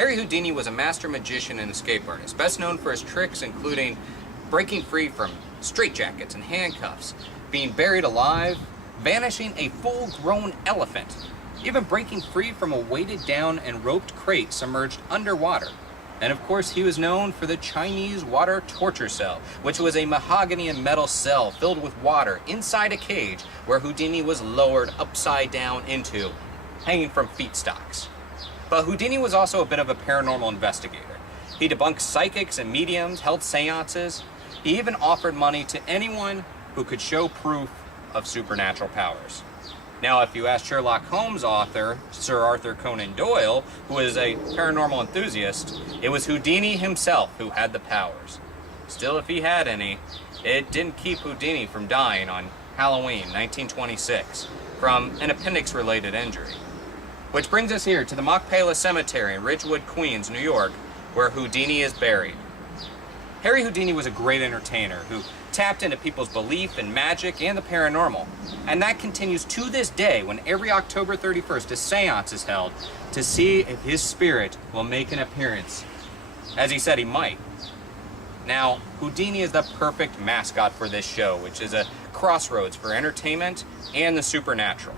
Harry Houdini was a master magician and escape artist, best known for his tricks including breaking free from straitjackets and handcuffs, being buried alive, vanishing a full-grown elephant, even breaking free from a weighted down and roped crate submerged underwater. And of course, he was known for the Chinese water torture cell, which was a mahogany and metal cell filled with water inside a cage where Houdini was lowered upside down into, hanging from feet stocks. But Houdini was also a bit of a paranormal investigator. He debunked psychics and mediums, held seances. He even offered money to anyone who could show proof of supernatural powers. Now, if you ask Sherlock Holmes author, Sir Arthur Conan Doyle, who is a paranormal enthusiast, it was Houdini himself who had the powers. Still, if he had any, it didn't keep Houdini from dying on Halloween 1926 from an appendix-related injury. Which brings us here to the Machpelah Cemetery in Ridgewood, Queens, New York, where Houdini is buried. Harry Houdini was a great entertainer who tapped into people's belief in magic and the paranormal. And that continues to this day when every October 31st a seance is held to see if his spirit will make an appearance, as he said he might. Now, Houdini is the perfect mascot for this show, which is a crossroads for entertainment and the supernatural.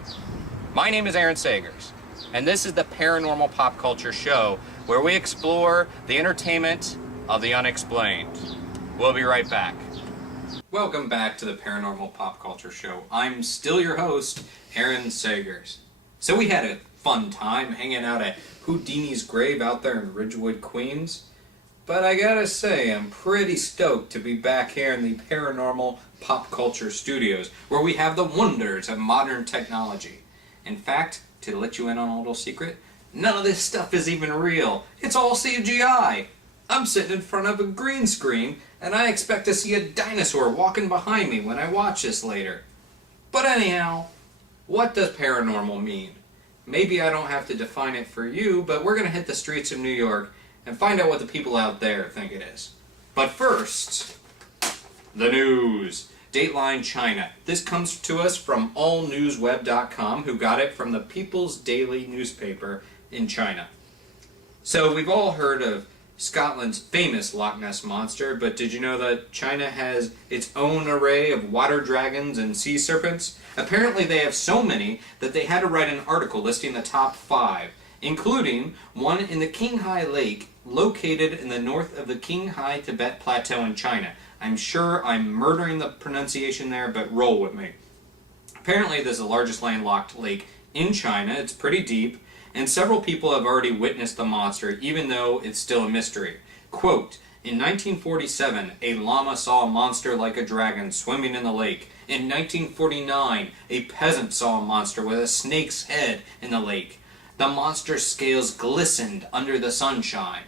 My name is Aaron Sagers, and this is the Paranormal Pop Culture Show, where we explore the entertainment of the unexplained. We'll be right back. Welcome back to the Paranormal Pop Culture Show. I'm still your host, Aaron Sagers. So we had a fun time hanging out at Houdini's grave out there in Ridgewood, Queens. But I gotta say, I'm pretty stoked to be back here in the Paranormal Pop Culture Studios, where we have the wonders of modern technology. In fact, to let you in on a little secret, none of this stuff is even real. It's all CGI. I'm sitting in front of a green screen, and I expect to see a dinosaur walking behind me when I watch this later. But anyhow, what does paranormal mean? Maybe I don't have to define it for you, but we're going to hit the streets of New York and find out what the people out there think it is. But first, the news. Dateline China. This comes to us from allnewsweb.com, who got it from the People's Daily newspaper in China. So we've all heard of Scotland's famous Loch Ness Monster, but did you know that China has its own array of water dragons and sea serpents? Apparently they have so many that they had to write an article listing the top 5, including one in the Qinghai Lake, located in the north of the Qinghai Tibet Plateau in China. I'm sure I'm murdering the pronunciation there, but roll with me. Apparently this is the largest landlocked lake in China. It's pretty deep, and several people have already witnessed the monster, even though it's still a mystery. Quote, in 1947, a llama saw a monster like a dragon swimming in the lake. In 1949, a peasant saw a monster with a snake's head in the lake. The monster's scales glistened under the sunshine.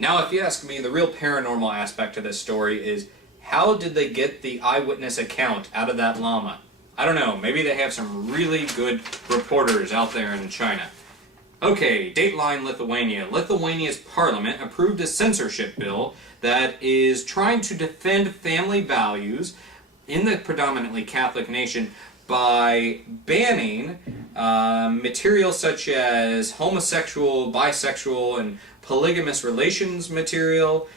Now, if you ask me, the real paranormal aspect of this story is, how did they get the eyewitness account out of that llama? I don't know, maybe they have some really good reporters out there in China. Okay, Dateline Lithuania. Lithuania's parliament approved a censorship bill that is trying to defend family values in the predominantly Catholic nation by banning material such as homosexual, bisexual, and polygamous relations material,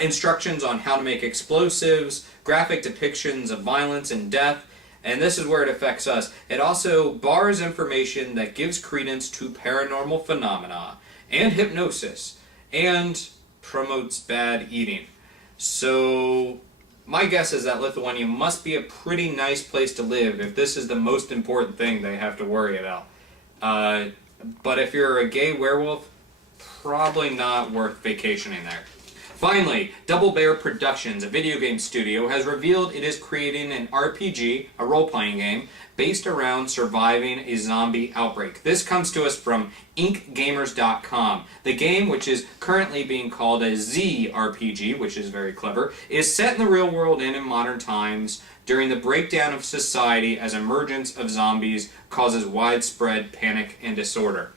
instructions on how to make explosives, graphic depictions of violence and death. And this is where it affects us. It also bars information that gives credence to paranormal phenomena and hypnosis and promotes bad eating. So my guess is that Lithuania must be a pretty nice place to live if this is the most important thing they have to worry about. But if you're a gay werewolf, probably not worth vacationing there. Finally, Double Bear Productions, a video game studio, has revealed it is creating an RPG, a role-playing game, based around surviving a zombie outbreak. This comes to us from inkgamers.com. The game, which is currently being called a Z-RPG, which is very clever, is set in the real world and in modern times during the breakdown of society as emergence of zombies causes widespread panic and disorder.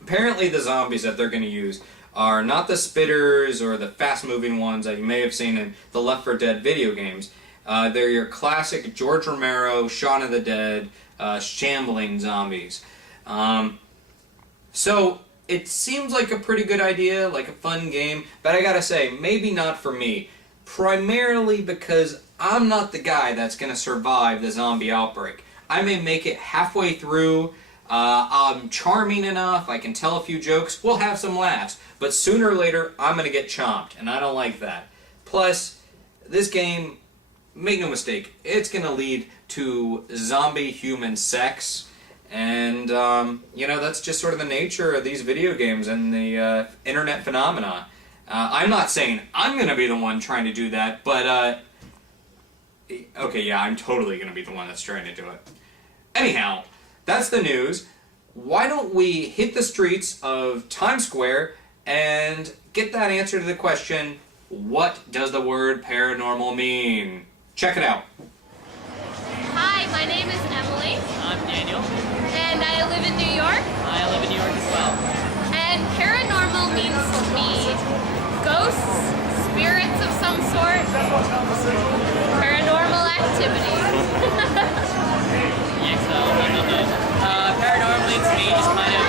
Apparently the zombies that they're going to use are not the spitters or the fast-moving ones that you may have seen in the Left 4 Dead video games. They're your classic George Romero, Shaun of the Dead, shambling zombies. So it seems like a pretty good idea, like a fun game, but I gotta say, maybe not for me. Primarily because I'm not the guy that's gonna survive the zombie outbreak. I may make it halfway through, I'm charming enough, I can tell a few jokes, we'll have some laughs, but sooner or later, I'm gonna get chomped, and I don't like that. Plus, this game, make no mistake, it's gonna lead to zombie-human sex, and, you know, that's just sort of the nature of these video games and the internet phenomena. I'm not saying I'm gonna be the one trying to do that, but, okay, yeah, I'm totally gonna be the one that's trying to do it. Anyhow, that's the news. Why don't we hit the streets of Times Square and get that answer to the question, what does the word paranormal mean? Check it out. Hi, my name is Emily. I'm Daniel. And I live in New York. I live in New York as well. And paranormal means to me ghosts, spirits of some sort, paranormal activity. Paranormal means to me just kind of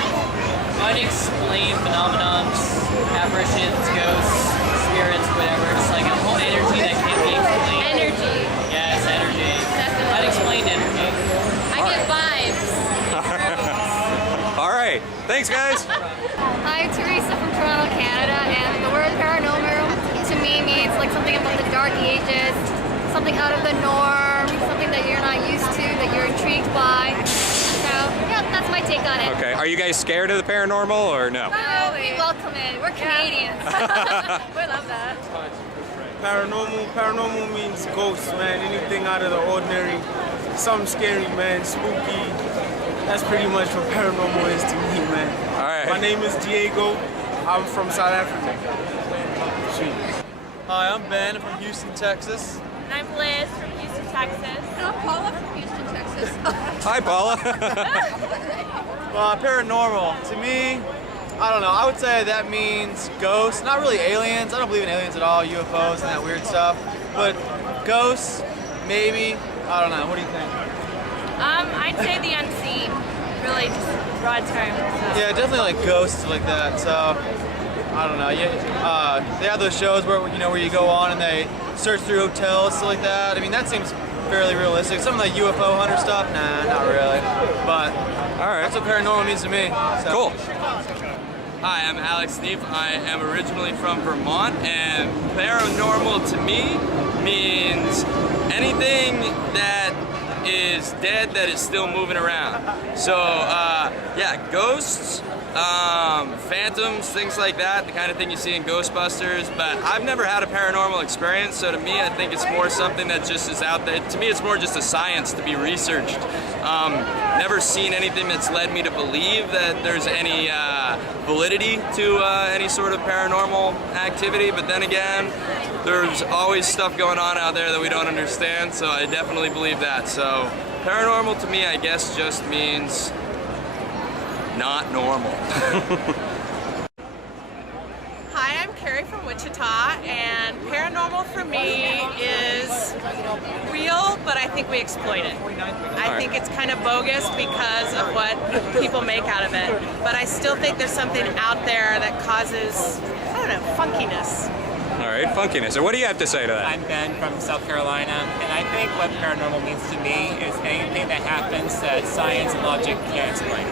unexplained phenomenons, apparitions, ghosts, spirits, whatever. Just like a whole energy that can't be explained. Energy. Yes, energy. Definitely. Unexplained energy. I get vibes. All right. Thanks, guys. I'm Teresa from Toronto, Canada, and the word paranormal to me means like something about the dark ages, something out of the norm, something that you're not used to, that you're intrigued by. So, yeah, that's my take on it. Okay, are you guys scared of the paranormal or no? Oh, we welcome it. We're Canadians. We love that. Paranormal means ghosts, man. Anything out of the ordinary. Something scary, man. Spooky. That's pretty much what paranormal is to me, man. All right. My name is Diego. I'm from South Africa. Hi, I'm Ben from Houston, Texas. And I'm Liz from Houston, Texas. And I'm Paula from Houston, Texas. Hi, Paula. Paranormal, to me, I don't know, I would say that means ghosts, not really aliens. I don't believe in aliens at all, UFOs and that weird stuff. But ghosts, maybe, I don't know, what do you think? I'd say the unseen. Really just broad term. So. Yeah, definitely like ghosts like that, so, I don't know. They have those shows where, you know, where you go on and they search through hotels, stuff like that. I mean, that seems fairly realistic. Some of the UFO hunter stuff, nah, not really. But All right. that's what paranormal means to me. So. Cool. Hi, I'm Alex Neef. I am originally from Vermont, and paranormal to me means anything that is dead that is still moving around. So, yeah, ghosts, phantoms, things like that, the kind of thing you see in Ghostbusters, but I've never had a paranormal experience, so to me I think it's more something that just is out there. To me it's more just a science to be researched. Never seen anything that's led me to believe that there's any validity to any sort of paranormal activity, but then again, there's always stuff going on out there that we don't understand, so I definitely believe that. So paranormal to me I guess just means not normal. Hi, I'm Carrie from Wichita, and paranormal for me is real, but I think we exploit it. I think it's kind of bogus because of what people make out of it, but I still think there's something out there that causes, I don't know, funkiness. All right, funkiness. So what do you have to say to that? I'm Ben from South Carolina, and I think what paranormal means to me is anything that happens that science and logic can't explain.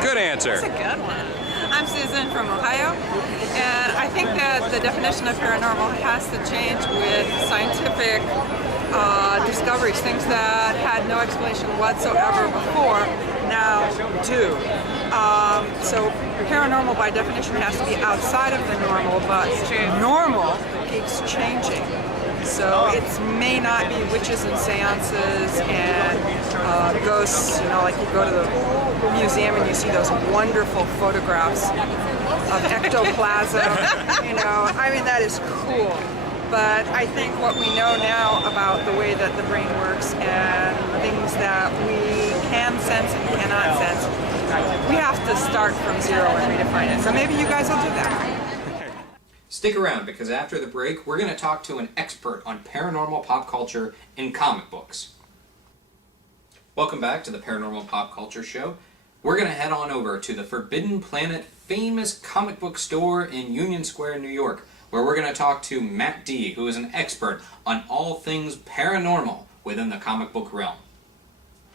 Good answer. That's a good one. I'm Susan from Ohio, and I think that the definition of paranormal has to change with scientific discoveries, things that had no explanation whatsoever before now do. So paranormal by definition has to be outside of the normal, but normal keeps changing. So it may not be witches and seances and ghosts, you know, like you go to the museum and you see those wonderful photographs of ectoplasm, you know, I mean that is cool. But I think what we know now about the way that the brain works and things that we can sense and cannot sense, we have to start from zero and redefine it. So maybe you guys will do that. Stick around, because after the break, we're going to talk to an expert on paranormal pop culture in comic books. Welcome back to the Paranormal Pop Culture Show. we're going to head on over to the Forbidden Planet famous comic book store in Union Square, New York, where we're going to talk to Matt D., who is an expert on all things paranormal within the comic book realm.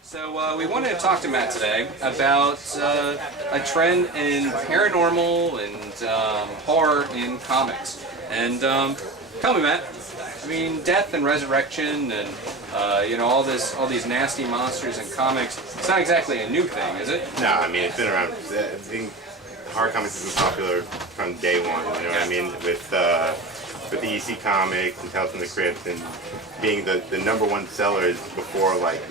So we wanted to talk to Matt today about a trend in paranormal and horror in comics. And tell me, Matt, I mean, death and resurrection and all these nasty monsters in comics, it's not exactly a new thing, is it? No, I mean, it's been around. I think horror comics have been popular from day one, you know what I mean? With the EC Comics and Tales from the Crypt and being the #1 sellers before, like,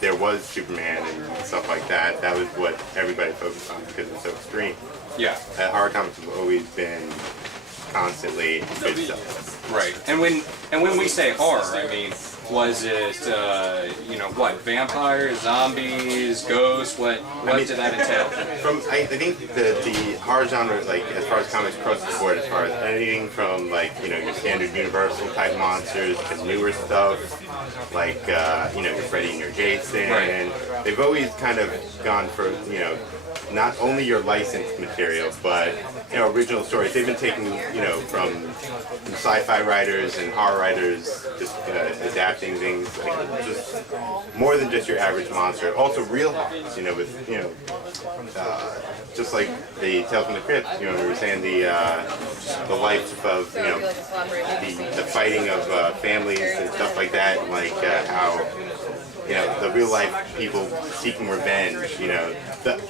there was Superman and stuff like that. That was what everybody focused on because it's so extreme. Yeah. Horror comics have always been constantly good sellers. Right. And when we say horror, I mean, was it vampires, zombies, ghosts? What did that entail? I think the horror genre, like as far as comics across the board, as far as anything from your standard Universal type monsters to newer stuff, like your Freddy and your Jason, right. And they've always kind of gone for not only your licensed material, but original stories. They've been taking from sci-fi writers and horror writers, just adapting things like just more than just your average monster. Also real horrors, with just like the Tales from the Crypt. We were saying the life of the fighting of families and stuff like that, and like how. The real life people seeking revenge, the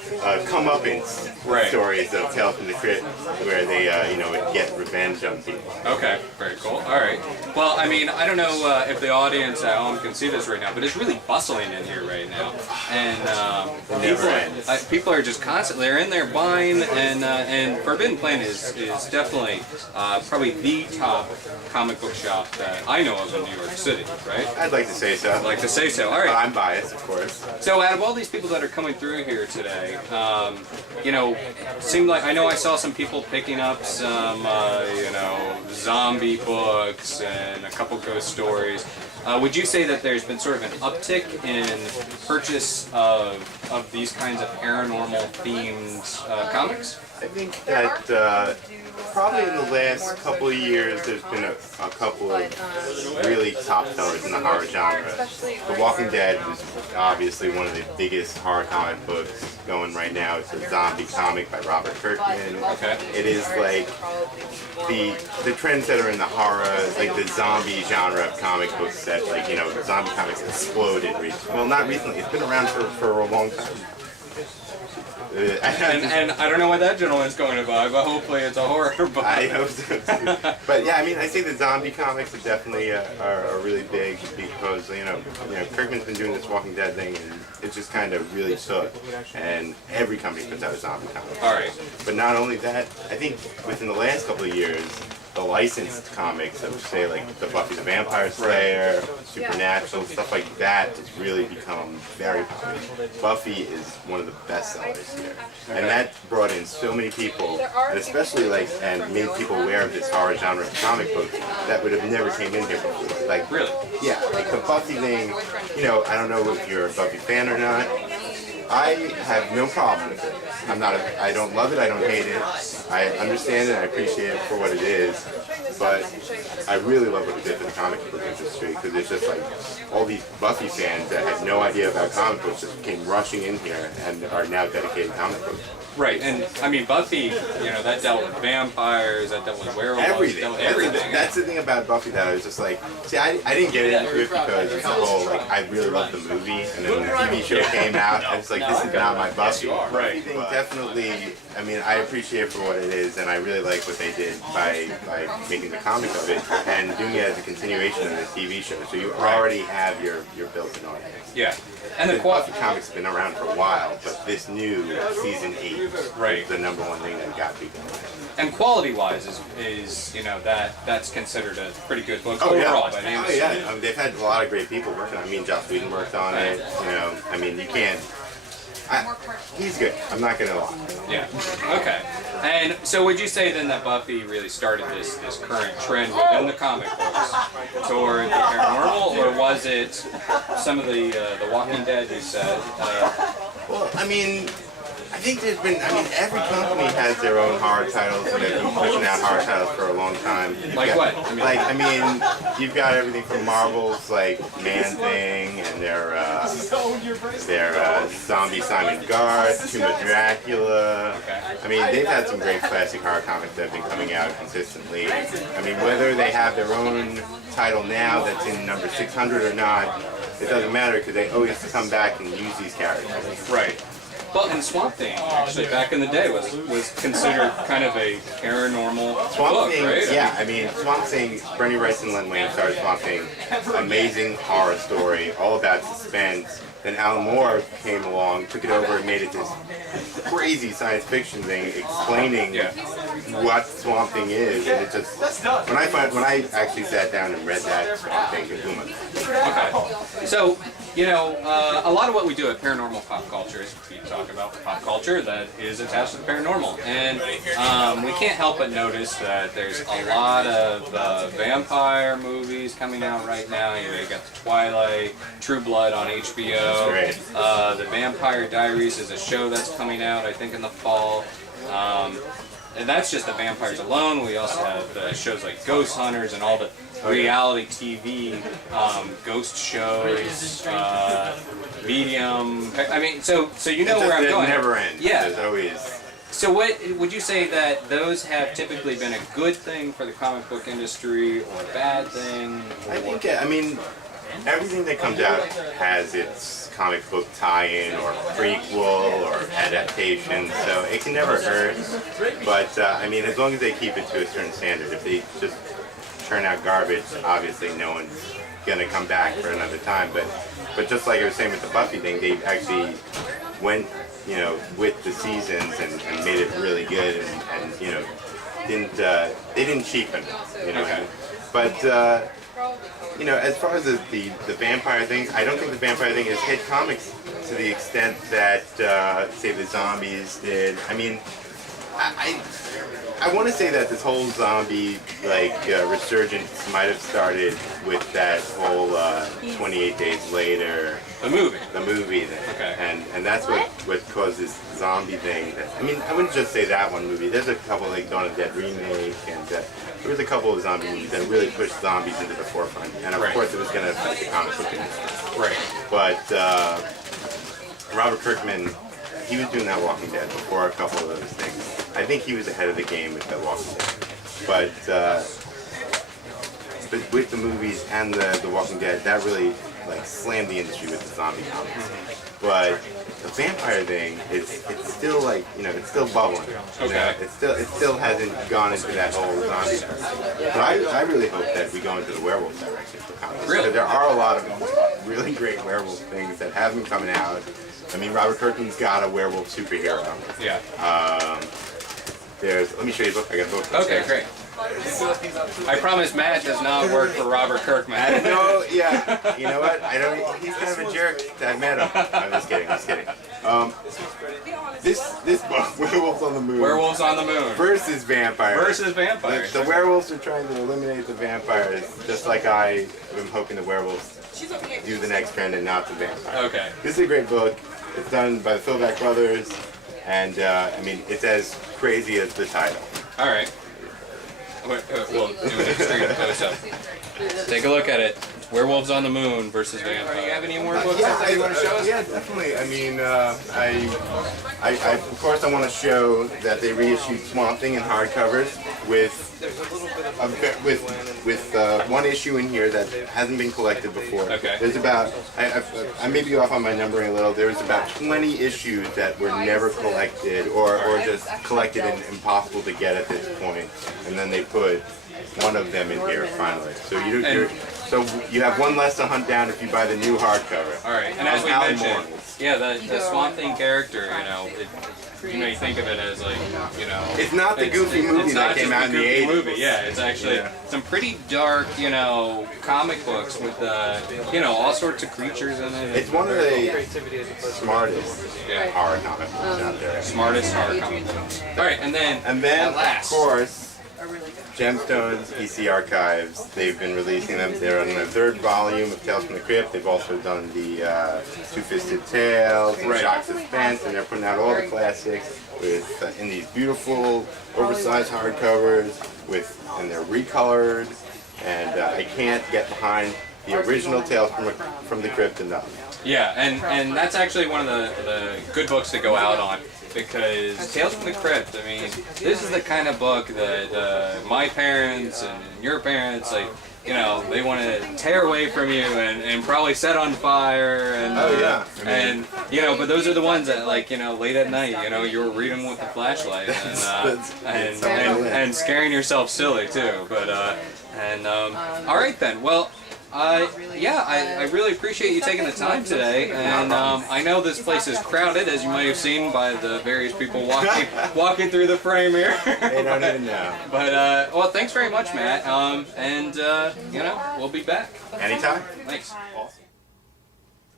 comeuppance stories of Tales from the Crypt, where they, would get revenge on people. Okay, very cool. All right. Well, I mean, I don't know if the audience at home can see this right now, but it's really bustling in here right now, and people are just constantly, they're in there buying, and Forbidden Planet is definitely probably the top comic book shop that I know of in New York City, right? I'd like to say so. I'd like to say so. All right. I'm biased, of course. So out of all these people that are coming through here today, seemed like, I know I saw some people picking up some, zombie books and a couple ghost stories. Would you say that there's been sort of an uptick in purchase of these kinds of paranormal themed comics? I think that probably in the last couple of years, there's been a couple of really top sellers in the horror genre. The Walking Dead is obviously one of the biggest horror comic books going right now. It's a zombie comic by Robert Kirkman. Okay. It is like the trends that are in the horror, like the zombie genre of comic books that, zombie comics exploded recently. Well, not recently. It's been around for a long time. And I don't know what that gentleman's going to buy, but hopefully it's a horror book. I hope so too. But yeah, I mean, I think the zombie comics are definitely are really big because Kirkman's been doing this Walking Dead thing, and it just kind of really took. And every company puts out a zombie comic. All right. But not only that, I think within the last couple of years, the licensed comics of, say, like the Buffy the Vampire Slayer, Supernatural, stuff like that has really become very popular. Buffy is one of the best sellers here. And that brought in so many people, and especially and made people aware of this horror genre of comic books that would have never came in here before. Like, really? Yeah, like the Buffy thing, I don't know if you're a Buffy fan or not. I have no problem with it. I don't love it, I don't hate it. I understand it, I appreciate it for what it is. But I really love what it did for the comic book industry, because it's just like all these Buffy fans that had no idea about comic books just came rushing in here and are now dedicated comic books. Right, and I mean Buffy, that dealt with vampires, that dealt with werewolves, everything. dealt with everything. That's the thing about Buffy that I was just like, see, I didn't get into it because it's the whole, I really loved the movie, and then when the TV show came out, I was like, this is not my Buffy. Right. I think definitely, I mean, I appreciate it for what it is, and I really like what they did by making the comic of it and doing it as a continuation of the TV show. So you already have your built-in audience. Yeah. And the Buffy comics have been around for a while, but this new season 8 is the #1 thing that got people. And quality-wise is that's considered a pretty good book overall. By name. Yeah. I mean, they've had a lot of great people working on it. I mean, Joss Whedon worked on it. I mean, you can't. He's good. I'm not gonna lie. Yeah. Okay. And so, would you say then that Buffy really started this current trend within the comic books toward the paranormal, or was it some of the Walking Dead you said? Well, I mean, think there's been, I mean, every company has their own horror titles, and they've been pushing out horror titles for a long time. I mean, you've got everything from Marvel's, like, Man-Thing, and their Zombie Simon Garth, Tomb of Dracula. I mean, they've had some great classic horror comics that have been coming out consistently. I mean, whether they have their own title now that's in number 600 or not, it doesn't matter, because they always come back and use these characters. Right. Well, and Swamp Thing, actually, back in the day, was considered kind of a paranormal book, Thing, right? yeah, I mean, Swamp Thing, Bernie Rice and Len Wayne started Swamp Thing, amazing horror story, all about suspense. Then Alan Moore came along, took it over, and made it this crazy science fiction thing, explaining what Swamp Thing is. And it just, when I actually sat down and read that Swamp Thing, it blew my mind. Okay. So, you know, a lot of what we do at Paranormal Pop Culture is we talk about pop culture that is attached to the paranormal. And we can't help but notice that there's a lot of vampire movies coming out right now. You know, you got The Twilight, True Blood on HBO. The Vampire Diaries is a show that's coming out, I think, in the fall. And that's just the vampires alone. We also have shows like Ghost Hunters and all the reality TV, ghost shows, Medium. I mean, so you know where I'm going. It never ends. Yeah. There's always. So what would you say that those have typically been a good thing for the comic book industry or a bad thing? I think, I mean, everything that comes out has its comic book tie-in or prequel or adaptation, so it can never hurt. But I mean, as long as they keep it to a certain standard, if they just turn out garbage, obviously no one's gonna come back for another time. But just like I was saying with the Buffy thing, they actually went, you know, with the seasons and made it really good, and you know, they didn't cheapen, you know. Okay. But you know, as far as the vampire thing, I don't think the vampire thing has hit comics to the extent that, say, the zombies did. I mean, I want to say that this whole zombie, like, resurgence might have started with that whole 28 Days Later. The movie thing. Okay. And that's what caused this zombie thing. I mean, I wouldn't just say that one movie. There's a couple, like Dawn of the Dead remake, and there was a couple of zombie movies that really pushed zombies into the forefront. And of course, it was going to affect the comic book industry. Right. But Robert Kirkman, he was doing that Walking Dead before a couple of those things. I think he was ahead of the game with that Walking Dead. But with the movies and the Walking Dead, that really like slammed the industry with the zombie comics. But the vampire thing it's still like, you know, it's still bubbling. You know? It still hasn't gone into that whole zombie direction. But I really hope that we go into the werewolf direction for comics. Really? Because there are a lot of really great werewolf things that have been coming out. I mean, Robert Kirkman's got a werewolf superhero. Yeah. Let me show you a book. I got a book. Okay, great. I promise Matt does not work for Robert Kirkman. I don't know, yeah. You know what? He's kind of a jerk. I met him. I'm just kidding. This book, Werewolves on the Moon. Werewolves on the Moon. Versus vampires. The werewolves are trying to eliminate the vampires, just like I am hoping the werewolves do the next trend and not the vampire. Okay. This is a great book. It's done by the Philback brothers, and I mean, it's as crazy as the title. All right. We'll do an extreme close-up. Take a look at it. Werewolves on the Moon versus vampire. You have any more books that you want to show us? Yeah, definitely. I mean, of course, I want to show that they reissued Swamp Thing in hardcovers with one issue in here that hasn't been collected before. Okay. There's about, I may be off on my numbering a little. There's about 20 issues that were never collected or just collected and impossible to get at this point. And then they put one of them in here finally. So you have one less to hunt down if you buy the new hardcover. All right, and as we mentioned, yeah, the Swamp Thing character, you think of it as like, it's not the goofy movie that came out in the 80s. Movie. Yeah, it's actually some pretty dark, comic books with, all sorts of creatures in it. It's one of the smartest horror comic books out there. Smartest horror comic books. All right, and then of course, Gemstones, EC Archives. They've been releasing them. They're on the 3rd volume of Tales from the Crypt. They've also done the Two-Fisted Tales, and Shock Suspense, and they're putting out all the classics with in these beautiful, oversized hardcovers. And they're recolored, and I can't get behind the original Tales from the Crypt enough. Yeah, and that's actually one of the good books to go out on, because Tales from the Crypt, I mean, this is the kind of book that my parents and your parents, like, you know, they want to tear away from you and probably set on fire and and you know, but those are the ones that, like, you know, late at night, you know, you're reading with the flashlight and scaring yourself silly too. But all right then. Well, I really appreciate you taking the time today, and I know this place is crowded, as you might have seen by the various people walking through the frame here. They don't even know. But well, thanks very much, Matt, and you know, we'll be back Anytime. Thanks.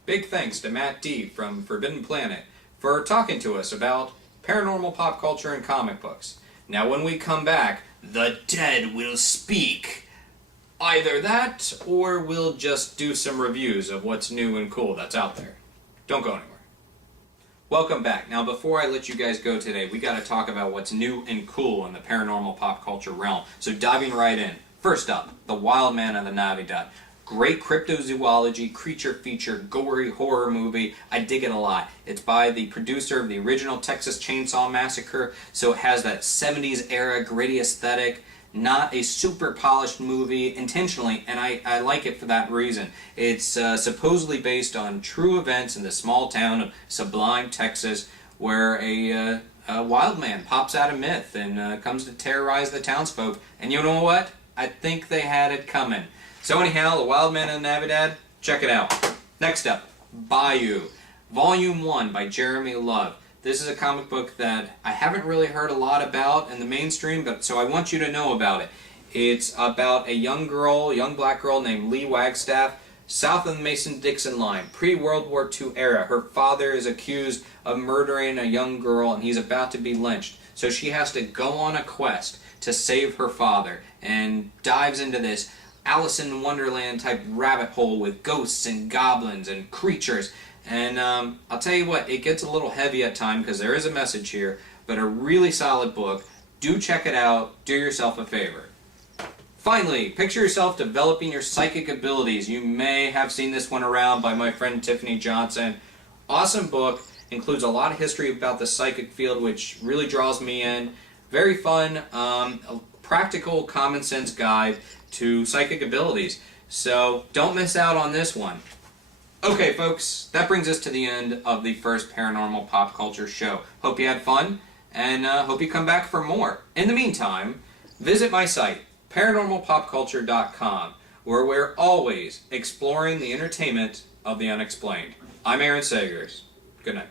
Big thanks to Matt D from Forbidden Planet for talking to us about paranormal pop culture and comic books. Now, when we come back, the dead will speak. Either that, or we'll just do some reviews of what's new and cool that's out there. Don't go anywhere. Welcome back. Now, before I let you guys go today, we got to talk about what's new and cool in the paranormal pop culture realm. So diving right in. First up, The Wild Man of the Navidad. Great cryptozoology, creature feature, gory horror movie. I dig it a lot. It's by the producer of the original Texas Chainsaw Massacre, so it has that 70s era gritty aesthetic. Not a super polished movie intentionally, and I like it for that reason. It's supposedly based on true events in the small town of Sublime, Texas, where a wild man pops out of myth and comes to terrorize the townsfolk. And you know what? I think they had it coming. So anyhow, The Wild Man of the Navidad, check it out. Next up, Bayou, Volume 1 by Jeremy Love. This is a comic book that I haven't really heard a lot about in the mainstream, but so I want you to know about it. It's about a young black girl named Lee Wagstaff, south of the Mason-Dixon line, pre-World War II era. Her father is accused of murdering a young girl, and he's about to be lynched. So she has to go on a quest to save her father, and dives into this Alice in Wonderland type rabbit hole with ghosts and goblins and creatures. And I'll tell you what, it gets a little heavy at times because there is a message here, but a really solid book. Do check it out. Do yourself a favor. Finally, picture yourself developing your psychic abilities. You may have seen this one around by my friend Tiffany Johnson. Awesome book. Includes a lot of history about the psychic field, which really draws me in. Very fun, a practical, common sense guide to psychic abilities. So don't miss out on this one. Okay, folks, that brings us to the end of the first Paranormal Pop Culture Show. Hope you had fun, and hope you come back for more. In the meantime, visit my site, paranormalpopculture.com, where we're always exploring the entertainment of the unexplained. I'm Aaron Sagers. Good night.